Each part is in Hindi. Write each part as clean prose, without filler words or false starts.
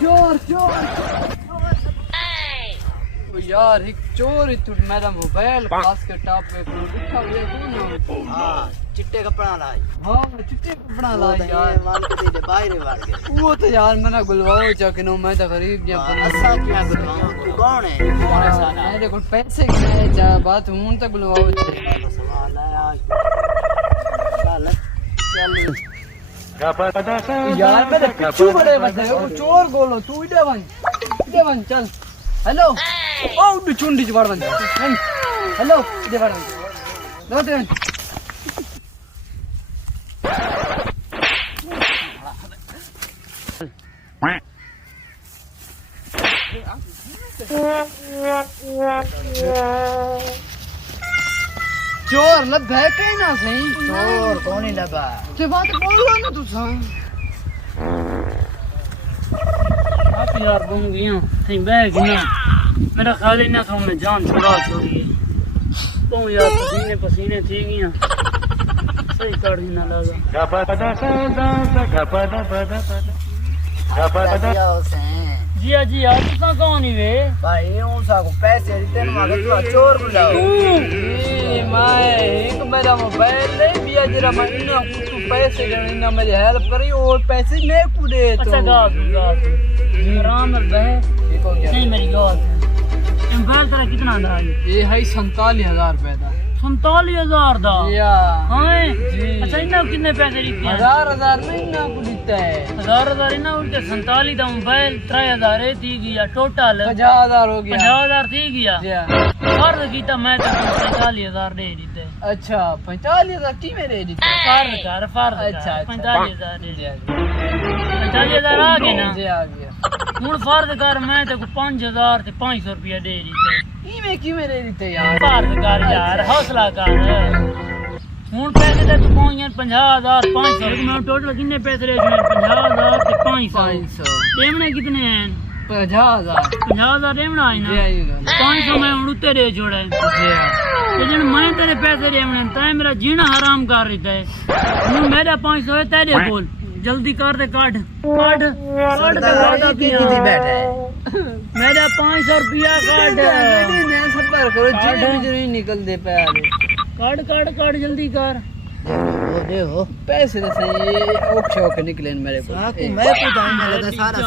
चोर यार एक चोर ही तू मेरा मोबाइल पास के टॉप पे लिखा हुआ कौन हां चिट्टे कपड़ा लाई हां चिट्टे कपड़ा लाई यार मान के दे बाहर वाड़ गए वो तो यार मैंने गुलवाओ चकनो मैं तो गरीब या असा क्या गुलवाओ तू कौन है कौन साला मेरे को पैसे के जा बात हूं तो गुलवाओ सवाल है आज चल यार मेरे पिछू बड़े बजे वो चोर बोलो तू इधर वन चल हेलो ओ चुंडी चबाड़ बन हेलो इधर वन दो तीन चोर लब है कहीं ना सही चोर कौन ही लगा ते बात बोलो ना तू सा आप यार घूम गया थे बैग ना मेरा ख्याल है ना मैं जान छुड़ा छोड़ी तो यार पसीने थी गया सही कर ही ना लगा जी आप तो कौन ही वे भाई उसा को पैसे देते ना मगर तू चोर बुलाओ मैं एक मेरा मोबाइल ले बिया जरा मैं इना तू पैसे देने ना मेरी हेल्प करी और पैसे मैं को दे तो अच्छा गा आराम में बह नहीं मेरी गाल मोबाइल तेरा कितना दा ये है 47,000 रुपए दा 47,000 दा या हां जी अच्छा इना कितने पैसे लिखते हैं 1000 नहीं ना को देता है 1000 इना उल्टे 47 दा मोबाइल 3000 है थी गया टोटल 50,000 हो गया 50,000 थी गया जी फर्ज कीता मैं तो 45,000 दे दीते अच्छा 45,000 की में दे देते फर्ज अच्छा 45,000 दे दिया 45,000 आ गए ना जी आ गया हूँ फर्ज कर मैं तो 5,000 से 500 रुपया दे दीते की में दे देते यार फर्ज कर यार हौसला कर हूँ पैसे तो तू पहुंच 50,000 500 मैं टोटल कितने पैसे ले 50,000 से 500 देवने कितने हैं 50,000 देवना है ना 500 मैं हूँ उत्ते दे छोड़े लेकिन मैं तेरे पैसे देवने तय मेरा जीना हराम कर रहा है हूँ मेरा 500 है तेरे बोल जल्दी कर दे काट मेरा 500 रुपया काट करो जी निकल दे काट जल्दी कर देखो पैसे तो सही शौक निकले मेरे को मैं को सारा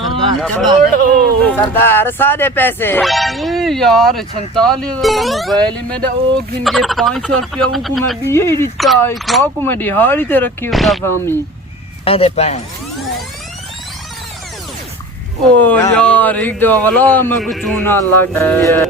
सरदार सारे पैसे यार 47,000 मोबाइल मेरा ओ गिन के 500 रुपया को मैं यही दिता है खा को मैं दिहाड़ी ते रखी होता फामी दे पाए ओ यार एक दो वाला मैं कुछ चूना लग गया